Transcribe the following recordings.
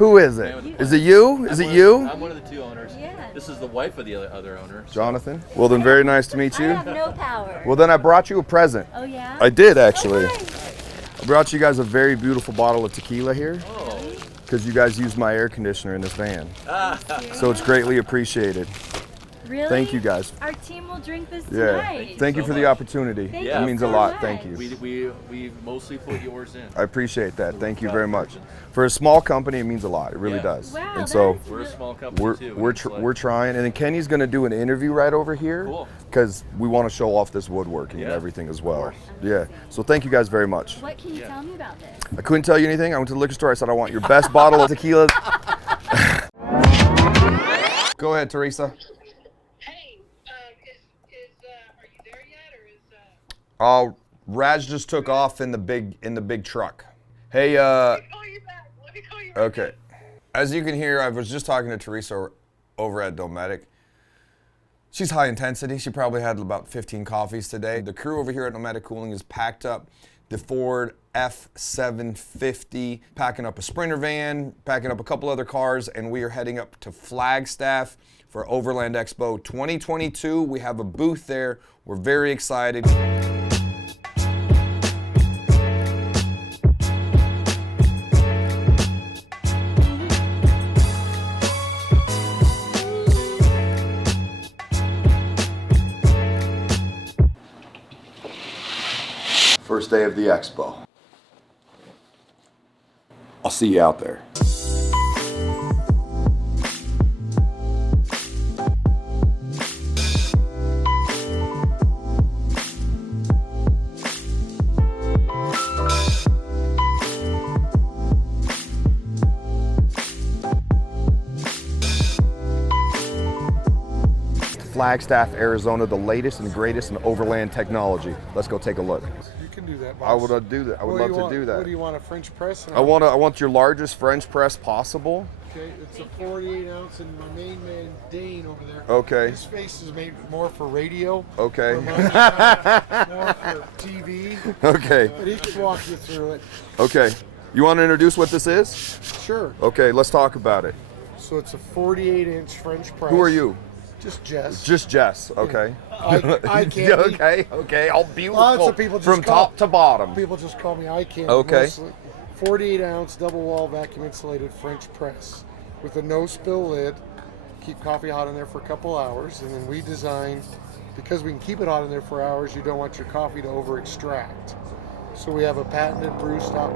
Who is it? Is it you? Is it you? I'm one of the two owners. Yeah. This is the wife of the other owner. So. Jonathan? Well then, very nice to meet you. I have no power. Well then I brought you a present. Oh yeah? I did actually. I brought you guys a very beautiful bottle of tequila here. Oh. Because you guys used my air conditioner in this van. So it's greatly appreciated. Really? Thank you guys. Our team will drink this Yeah. tonight. Thank you for the opportunity. It means a lot. Thank you. We mostly put yours in. I appreciate that. Thank you very much. For a small company, it means a lot. It really does. Wow, and so we're a small company too. We're trying, and then Kenny's going to do an interview right over here. Cool. Because we want to show off this woodworking and everything as well. Yeah. So thank you guys very much. What can you tell me about this? I couldn't tell you anything. I went to the liquor store. I said I want your best bottle of tequila. Go ahead, Teresa. Oh, Raj just took off in the big truck. Hey, Let me call you back. okay. As you can hear, I was just talking to Teresa over at Nomadic. She's high intensity. She probably had about 15 coffees today. The crew over here at Nomadic Cooling is packed up the Ford F750, packing up a Sprinter van, packing up a couple other cars, and we are heading up to Flagstaff for Overland Expo 2022. We have a booth there. We're very excited. First day of the expo. I'll see you out there. Flagstaff, Arizona, the latest and greatest in overland technology. Let's go take a look. You can do that, boss. I would do that. I would love to do that. What do you want, a French press? I want your largest French press possible. Okay, it's a 48 ounce, and my main man Dane over there. Okay. His face is made more for radio. Okay. More for TV. Okay. But he can walk you through it. Okay. You want to introduce what this is? Sure. Okay, let's talk about it. So it's a 48-inch French press. Who are you? Just Jess. Just Jess. Okay. I can't. Okay. All beautiful. Lots of people just from top to bottom. People just call me I can't. Okay. Mostly. 48 ounce double wall vacuum insulated French press with a no spill lid. Keep coffee hot in there for a couple hours, and then we design, because we can keep it hot in there for hours, you don't want your coffee to over extract. So we have a patented brew stop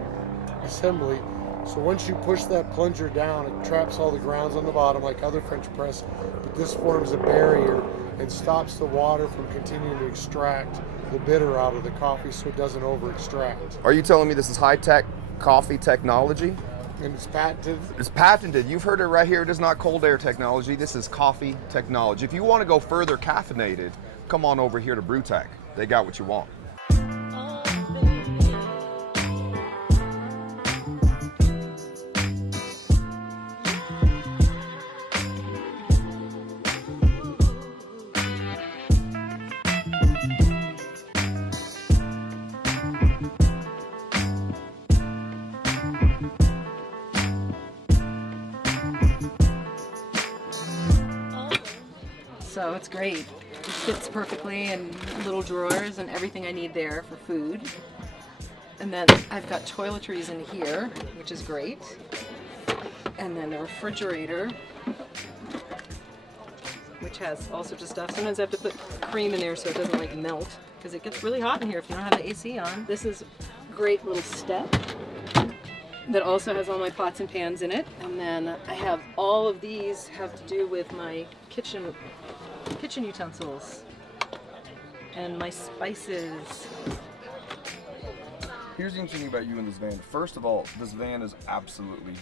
assembly. So once you push that plunger down, it traps all the grounds on the bottom like other French press, but this forms a barrier and stops the water from continuing to extract the bitter out of the coffee so it doesn't over extract. Are you telling me this is high-tech coffee technology? And it's patented. It's patented. You've heard it right here. It is not cold air technology. This is coffee technology. If you want to go further caffeinated, come on over here to BrewTech. They got what you want. So it's great. It fits perfectly in little drawers and everything I need there for food. And then I've got toiletries in here, which is great. And then the refrigerator, which has all sorts of stuff. Sometimes I have to put cream in there so it doesn't like melt, because it gets really hot in here if you don't have the AC on. This is a great little step that also has all my pots and pans in it. And then I have all of these have to do with my kitchen utensils and my spices. Here's the interesting thing about you in this van. First of all, this van is absolutely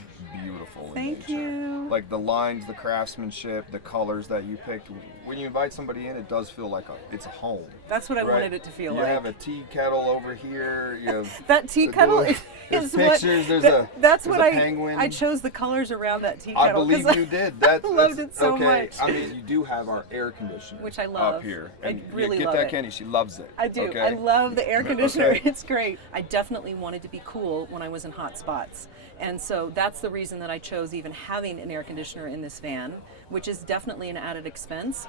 beautiful. Thank you. Like the lines, the craftsmanship, the colors that you picked. When you invite somebody in, it does feel like it's a home. That's what I right? wanted it to feel like. You have a tea kettle over here. You have that tea kettle is pictures. what. That's what penguin. I chose the colors around that tea kettle. I believe you did. I loved it so much. I mean, you do have our air conditioner, which I love up here. And I really get love that, it. Kenny. She loves it. I do. Okay? I love the air conditioner. Okay. It's great. I definitely definitely wanted to be cool when I was in hot spots. And so that's the reason that I chose even having an air conditioner in this van, which is definitely an added expense,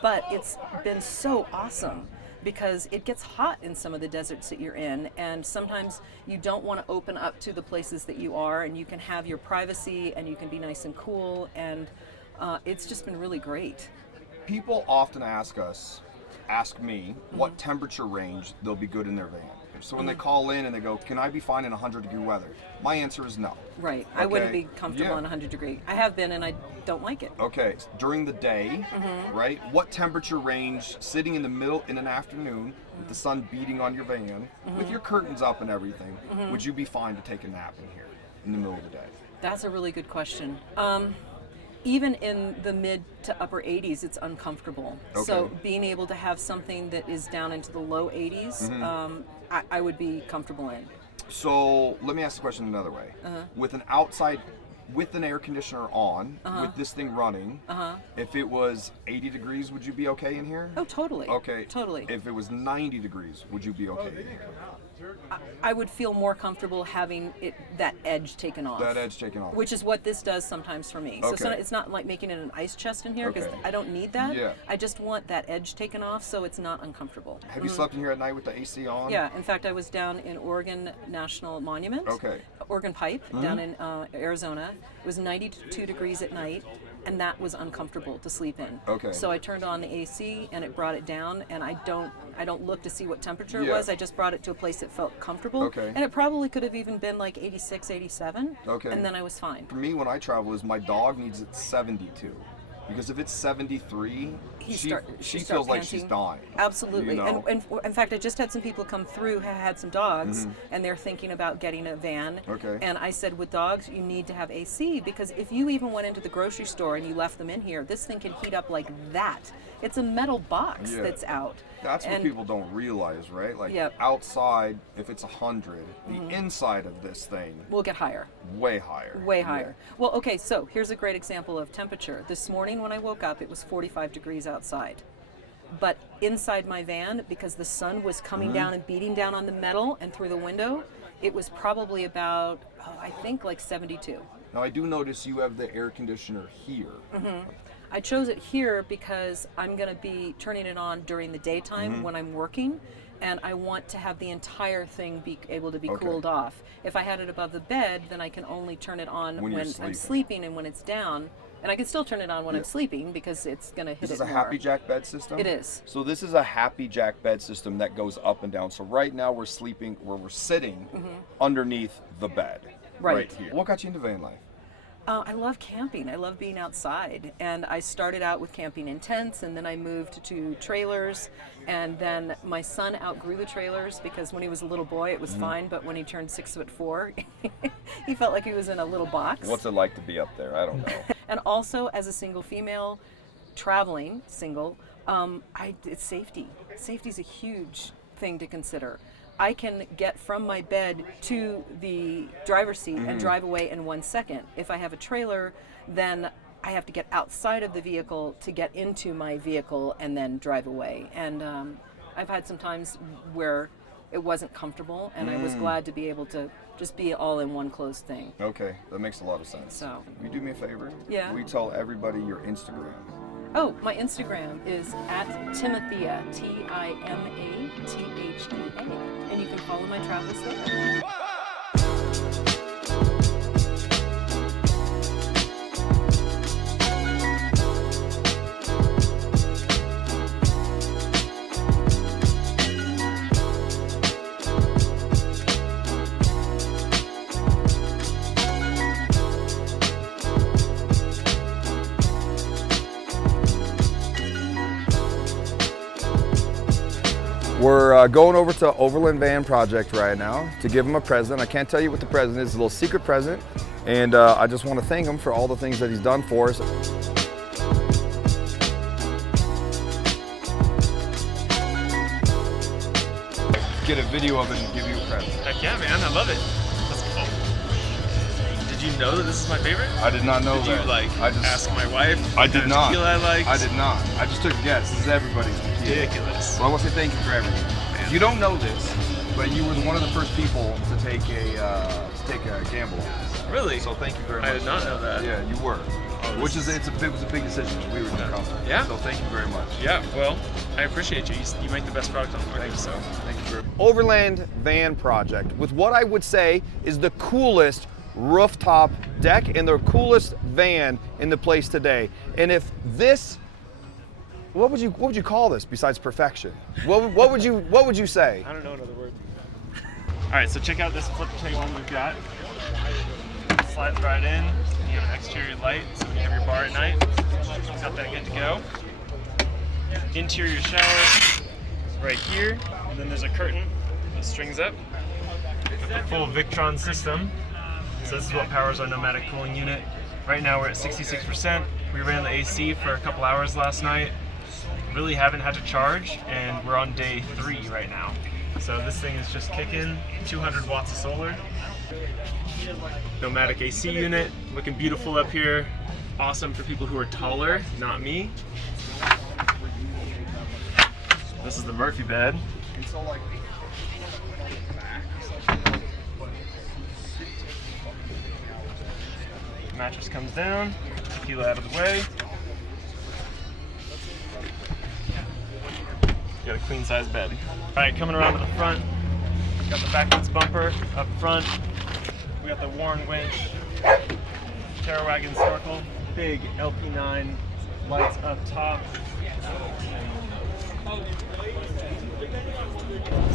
but it's been so awesome because it gets hot in some of the deserts that you're in, and sometimes you don't want to open up to the places that you are, and you can have your privacy and you can be nice and cool, and it's just been really great. People often ask me what temperature range they'll be good in their van. So when they call in and they go, can I be fine in 100-degree weather? My answer is no. Right. I wouldn't be comfortable in 100 degree. I have been and I don't like it. Okay. During the day, right? What temperature range, sitting in the middle in an afternoon with the sun beating on your van, with your curtains up and everything, would you be fine to take a nap in here in the middle of the day? That's a really good question. Even in the mid to upper 80s, it's uncomfortable. Okay. So being able to have something that is down into the low 80s, I would be comfortable in. So let me ask the question another way. With an air conditioner on, with this thing running, if it was 80 degrees, would you be okay in here? Oh, totally. Okay. Totally. If it was 90 degrees, would you be okay in here? I would feel more comfortable having that edge taken off. That edge taken off. Which is what this does sometimes for me. Okay. So it's not like making it an ice chest in here, because Okay. I don't need that. Yeah. I just want that edge taken off so it's not uncomfortable. Have you slept in here at night with the AC on? Yeah, in fact, I was down in Oregon National Monument, Okay. Oregon Pipe, down in Arizona. It was 92 degrees at night, and that was uncomfortable to sleep in. Okay. So I turned on the AC, and it brought it down, and I don't look to see what temperature it Yeah. was. I just brought it to a place that felt comfortable. Okay. And it probably could have even been like 86, 87. Okay. And then I was fine. For me, when I travel, is my dog needs it 72. Because if it's 73, she feels like she's dying. Absolutely. You know? And in fact, I just had some people come through who had some dogs, and they're thinking about getting a van. Okay. And I said, with dogs, you need to have AC, because if you even went into the grocery store and you left them in here, this thing can heat up like that. It's a metal box Yeah. that's out. That's what And- people don't realize, right? Like Yep. outside, if it's 100, the inside of this thing, We'll get higher. way higher. Way higher. Well, okay, so here's a great example of temperature. This morning when I woke up, it was 45 degrees outside. But inside my van, because the sun was coming down and beating down on the metal and through the window, it was probably about, I think like 72. Now I do notice you have the air conditioner here. I chose it here because I'm going to be turning it on during the daytime when I'm working, and I want to have the entire thing be able to be Okay. cooled off. If I had it above the bed, then I can only turn it on When when you're I'm sleeping. sleeping and when it's down. And I can still turn it on when I'm sleeping because it's going to hit This it is a more. Happy Jack bed system? It is. So this is a Happy Jack bed system that goes up and down. So right now we're sitting underneath the bed. Right. Here. What got you into van life? I love camping. I love being outside. And I started out with camping in tents, and then I moved to trailers. And then my son outgrew the trailers because when he was a little boy, it was fine. But when he turned 6'4", he felt like he was in a little box. What's it like to be up there? I don't know. And also, as a single female, traveling single, it's safety. Safety's a huge thing to consider. I can get from my bed to the driver's seat and drive away in 1 second. If I have a trailer, then I have to get outside of the vehicle to get into my vehicle and then drive away. And I've had some times where it wasn't comfortable, and I was glad to be able to just be all in one closed thing. Okay, that makes a lot of sense. So. Will you do me a favor? Yeah. Will you tell everybody your Instagram? Oh, my Instagram is @Timothea, Timathea, and you can follow my travels there. We're going over to Overland Van Project right now to give him a present. I can't tell you what the present is, it's a little secret present. And I just want to thank him for all the things that he's done for us. Get a video of it and give you a present. Heck yeah, man, I love it. Let's go. Did you know that this is my favorite? I did not know Did that. you like I just ask my wife? I what did kind not. of tequila I liked? I did not. I just took a guess. This is everybody's tequila. Ridiculous. Well, I want to say thank you for everything. If you don't know this, but you were one of the first people to take a gamble on this. Really? So thank you very much. I did not know that. Yeah, you were. Oh, Which is it was a big decision. We were your customer. Yeah. So thank you very much. Yeah, well, I appreciate you. You make the best product on the market, so Thank you very much. Overland van project with what I would say is the coolest rooftop deck and the coolest van in the place today. And if this, what would you call this besides perfection? What would you say? I don't know another word. All right, so check out this flip table we've got. Slides right in. You have an exterior light, so when you have your bar at night, you've got that good to go. Interior shower right here, and then there's a curtain that strings up. With the full Victron system. So this is what powers our Nomadic Cooling unit. Right now we're at 66%. We ran the AC for a couple hours last night. Really haven't had to charge, and we're on day 3 right now. So this thing is just kicking, 200 watts of solar. Nomadic AC unit, looking beautiful up here. Awesome for people who are taller, not me. This is the Murphy bed. Mattress comes down, tequila out of the way. Got a queen size bed. All right, coming around to the front, got the backwards bumper up front. We got the Warren winch, Terra Wagon snorkel, big LP9 lights up top.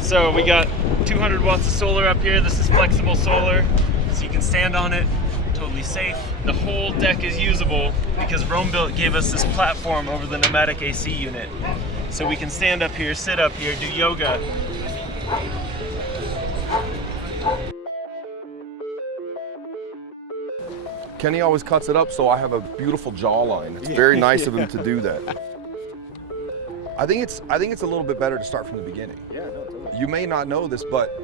So we got 200 watts of solar up here. This is flexible solar, so you can stand on it, totally safe. The whole deck is usable because Romebuilt gave us this platform over the Nomadic AC unit. So we can stand up here, sit up here, do yoga. Kenny always cuts it up so I have a beautiful jawline. It's very nice of him to do that. I think it's a little bit better to start from the beginning. Yeah, no, totally. You may not know this, but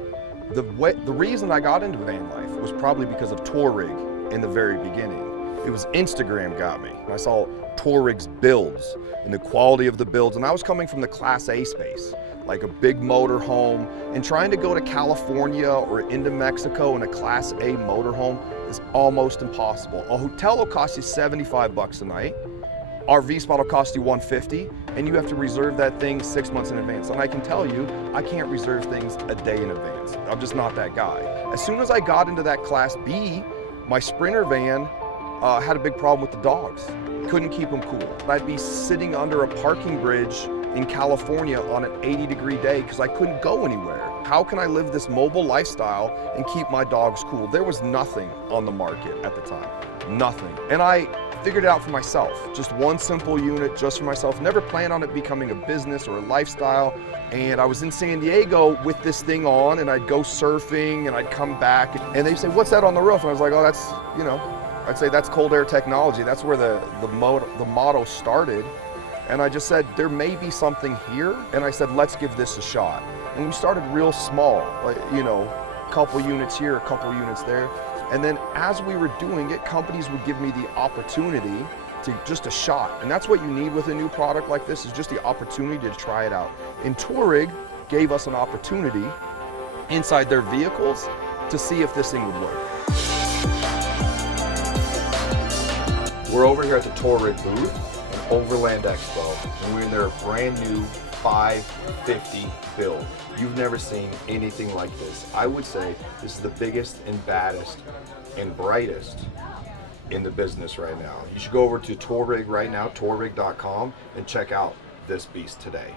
the reason I got into van life was probably because of Touareg in the very beginning. It was Instagram got me. I saw Touareg's builds and the quality of the builds, and I was coming from the Class A space, like a big motor home, and trying to go to California or into Mexico in a Class A motorhome is almost impossible. A hotel will cost you 75 bucks a night. RV spot will cost you 150, and you have to reserve that thing 6 months in advance. And I can tell you, I can't reserve things a day in advance. I'm just not that guy. As soon as I got into that Class B, my Sprinter van had a big problem with the dogs. Couldn't keep them cool. I'd be sitting under a parking bridge in California on an 80-degree day because I couldn't go anywhere. How can I live this mobile lifestyle and keep my dogs cool? There was nothing on the market at the time, nothing. And I figured it out for myself, just one simple unit just for myself. Never planned on it becoming a business or a lifestyle. And I was in San Diego with this thing on, and I'd go surfing and I'd come back and they'd say, "What's that on the roof?" And I was like, "Oh, that's, I'd say that's cold air technology." That's where the motto started. And I just said, there may be something here. And I said, let's give this a shot. And we started real small, like, a couple units here, a couple units there. And then as we were doing it, companies would give me the opportunity to just a shot. And that's what you need with a new product like this, is just the opportunity to try it out. And Touareg gave us an opportunity inside their vehicles to see if this thing would work. We're over here at the Touareg booth at Overland Expo, and we're in their brand new 550 build. You've never seen anything like this. I would say this is the biggest and baddest and brightest in the business right now. You should go over to Touareg right now, touareg.com, and check out this beast today.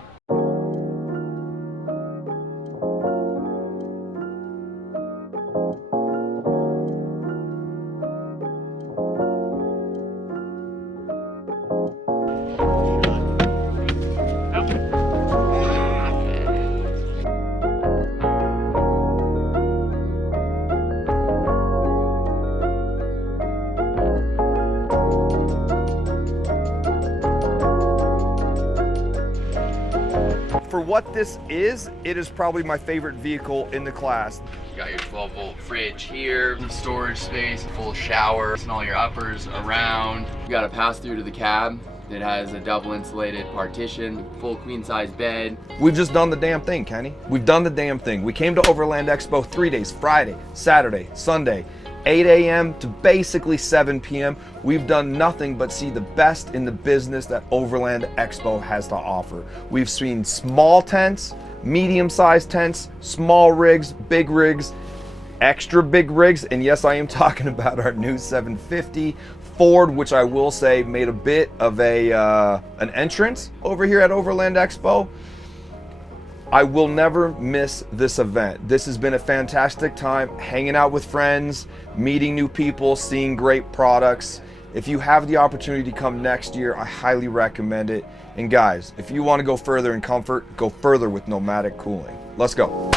For what this is, it is probably my favorite vehicle in the class. You got your 12-volt fridge here, the storage space, full shower, and all your uppers around. You got a pass through to the cab, It has a double insulated partition, full queen size bed. We've just done the damn thing, Kenny. We've done the damn thing. We came to Overland Expo 3 days, Friday, Saturday, Sunday, 8 a.m. to basically 7 p.m. We've done nothing but see the best in the business that Overland Expo has to offer. We've seen small tents, medium-sized tents, small rigs, big rigs, extra big rigs, and yes, I am talking about our new 750 Ford, which I will say made a bit of an entrance over here at Overland Expo. I will never miss this event. This has been a fantastic time hanging out with friends, meeting new people, seeing great products. If you have the opportunity to come next year, I highly recommend it. And guys, if you want to go further in comfort, go further with Nomadic Cooling. Let's go.